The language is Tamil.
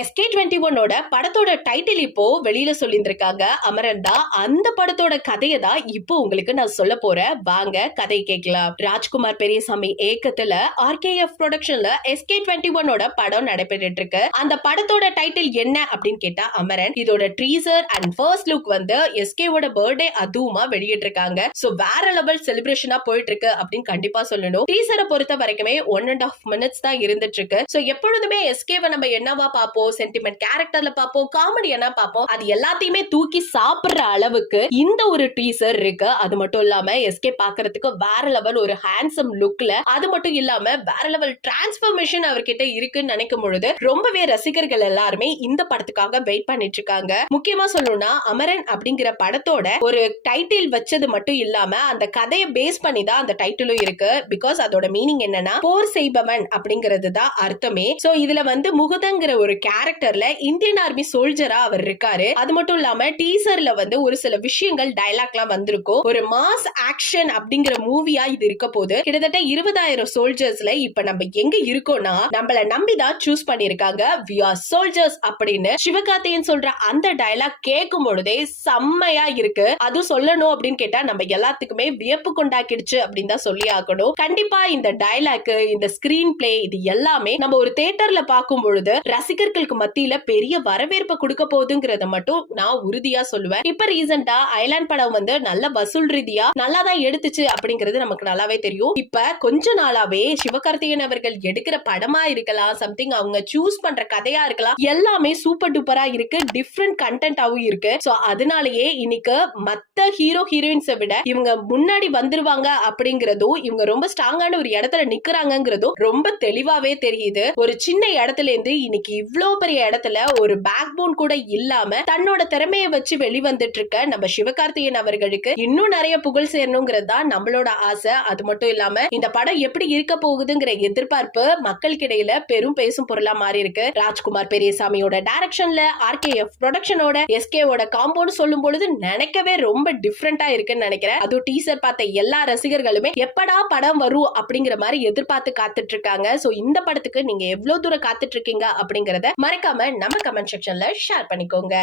SK21 படத்தோட டைட்டில் இப்போ வெளியில சொல்லியிருந்திருக்காங்க. அமரன் தான். அந்த படத்தோட கதையை தான் இப்போ உங்களுக்கு நான் சொல்ல போறேன். வாங்க கதை கேட்கலாம். ராஜ்குமார் பெரியசாமி ஏக்கத்துல RKF ப்ரொடக்ஷன்ல SK21 படம் நடைபெற்றுட்டு இருக்கு. அந்த படத்தோட டைட்டில் என்ன அப்படின்னு கேட்டா அமரன். இதோட ட்ரீசர் அண்ட் ஃபர்ஸ்ட் லுக் வந்து SKவோட பர்த்டே அதுவுமா வெளியிட்டு இருக்காங்க. சோ வேற லெவல் செலிப்ரேஷனா போயிட்டு இருக்கு அப்படின்னு கண்டிப்பா சொல்லணும். டீசரை பொறுத்த வரைக்குமே 1.5 minutes தான் இருந்துட்டு இருக்கு. சோ எப்பொழுதுமே SKவை நம்ம என்னவா பார்ப்போம், சென்டிமெண்ட் கேரக்டர்ல பாப்போம், காமெடியனா பாப்போம். அது எல்லாத்தையுமே தூக்கி சாப்பிடுற அளவுக்கு இந்த ஒரு டீசர் இருக்கு. அது மட்டும் இல்லாம எஸ்கே பாக்குறதுக்கு வேற லெவல் ஒரு ஹேண்ட்ஸம் லுக்ல, அது மட்டும் இல்லாம வேற லெவல் டிரான்ஸ்ஃபர்மேஷன் அவர்கிட்ட இருக்குன்னு நினைக்கும் பொழுது ரொம்பவே ரசிகர்கள் எல்லாருமே இந்த படத்துக்காக வெயிட் பண்ணிட்டு இருக்காங்க. முக்கியமா சொல்லணும்னா அமரன் அப்படிங்கிற படத்தோட ஒரு டைட்டில் வச்சது மட்டும் இல்லாம அந்த கதையை பேஸ் பண்ணி தான் அந்த டைட்டிலும் இருக்கு. பிகாஸ் அதோட மீனிங் என்னன்னா போர் செய்பவன் அப்படிங்கிறது தான் அர்த்தமே. சோ இதுல வந்து முகுதங்கிற ஒரு கேரக்டர்ல இந்தியன் ஆர்மி சோல்ஜரா அவர் இருக்காரு. அது மட்டும் இல்லாம டீசர்ல வந்து ஒரு சில விஷயங்கள் டயலாக்லாம் வந்திருக்கும். ஒரு மாஸ் ஆக்ஷன் அப்படிங்கிற மூவியா இது இருக்க போது கிட்டத்தட்ட 20,000 சோல்ஜர்ஸ்ல இப்ப நம்ம எங்க இருக்கோம்னா நம்மள நம்பிதான் சூஸ் பண்ணிருக்காங்க. we are soldiers அப்படின்னு சிவகார்த்திகேயன் சொல்ற அந்த டயலாக் கேட்கும் பொழுதே செம்மையா இருக்கு. அது சொல்லணும் அப்படின்னு கேட்டா நம்ம எல்லாத்துக்குமே வியப்பு கொண்டாக்கிடுச்சு அப்படின்னு தான் சொல்லி ஆகணும். கண்டிப்பா இந்த டயலாக், இந்த ஸ்கிரீன் பிளே, இது எல்லாமே நம்ம ஒரு தியேட்டர்ல பார்க்கும் பொழுது ரசிகர்களுக்கு மத்தியில பெரிய வரவேற்பு கொடுக்க போகுதுங்கிறத மட்டும் நான் உறுதியா சொல்லுவேன். இப்ப ரீசெண்டா அயலான் படம் வந்து நல்ல வசூல் ரீதியா நல்லா தான் எடுத்துச்சு அப்படிங்கிறது நமக்கு நல்லாவே தெரியும். இப்ப கொஞ்ச நாளாவே சிவகார்த்திகேயன் அவர்கள் எடுக்கிற படமா இருக்கலாம், சம்திங் அவங்க சூஸ் பண்ற கதையா இருக்கலாம், எல்லாமே சூப்பர் டூப்பரா இருக்கு, டிஃப்ரெண்ட் கண்டென்ட்டாவும் இருக்கு. சோ அதனாலேயே இன்னைக்கு மத்த ஹீரோ ஹீரோயின்ஸை விட இவங்க முன்னாடி வந்துருவாங்க அப்படிங்கறதும், இவங்க ரொம்ப ஸ்ட்ராங்கான ஒரு இடத்துல நிக்கிறாங்கிறதும் ரொம்ப தெளிவாவே தெரியுது. ஒரு சின்ன இடத்துல இருந்து இன்னைக்கு இவ்ளோ பெரிய இடத்துல ஒரு பேக் போன் கூட இல்லாம தன்னோட திறமையை வச்சு வெளிவந்துட்டு இருக்க நம்ம சிவகார்த்திகேயன் அவர்களுக்கு இன்னும் நிறைய புகழ் சேரணுங்கிறது தான் நம்மளோட ஆசை. அது மட்டும் இல்லாம இந்த படம் எப்படி இருக்க போகுதுங்கிற எதிர்பார்ப்பு மக்களுக்கிடையில பெரும் பேசும் பொருளா மாறி இருக்கு. ராஜ்குமார் பெரியசாமியோட டைரக்ஷன்ல RKF ப்ரொடக்ஷனோட SKவோட காம்பவுண்ட் சொல்லும் பொழுது நினைக்கவே ரொம்ப டிஃபரெண்டா இருக்குன்னு நினைக்கிறேன். அது டீசர் பார்த்த எல்லா ரசிகர்களுமே எப்படா படம் வரும் அப்படிங்கிற மாதிரி எதிர்பார்த்து காத்துட்டு இருக்காங்க. சோ இந்த படத்துக்கு நீங்க எவ்வளவு தூரம் காத்துட்டு இருக்கீங்க அப்படிங்கறத மறக்காம நம்ம கமெண்ட் செக்ஷன்ல ஷேர் பண்ணிக்கோங்க.